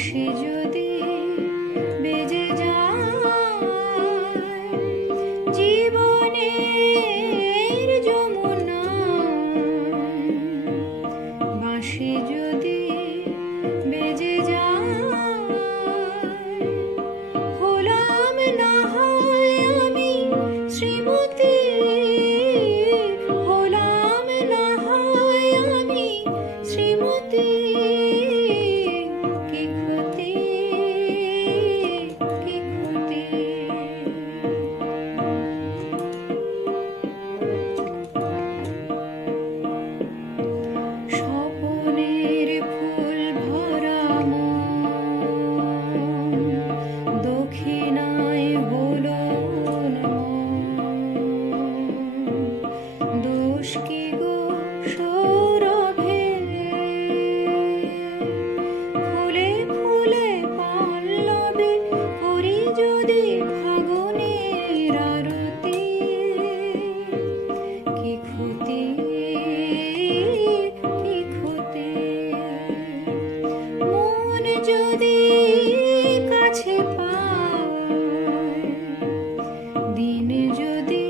বাঁশি যদি বেজে যায় জীবনের যমুনায়, বাঁশি যদি বেজে যায় হলাম না হয় আমি শ্রীমতী, হলাম না হয় আমি শ্রীমতী। কি ক্ষতি, কি ক্ষতি। স্বপনের ফুল ভরা মন দক্ষিণায় হলো দোষ কি গো সৌরভে, ফুলে ফুলে পল্লবে করি যদি ফাগুনের আরতি। কি ক্ষতি, কি ক্ষতি। মন যদি কাছে পায়, দিন যদি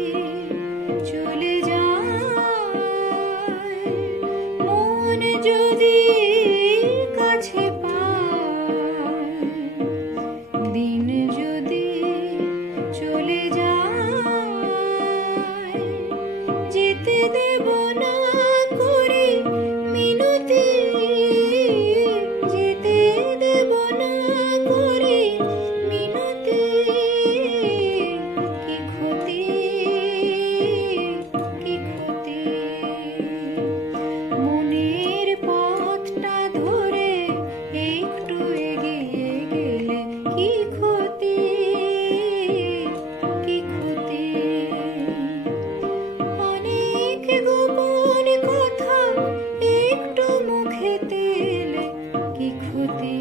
চলে যায়, মন যদি কাছে পায়, দিন যদি চলে যায়, যেতে দেব না করে মিনতি, যেতে দেব না করে মিনতি। কি ক্ষতি, কি ক্ষতি। মনের পথটা ধরে একটু এগিয়ে গেলে কি ক্ষতি, কি ক্ষতি। অনেক গোপন কথা একটু মুখে এলে কি ক্ষতি।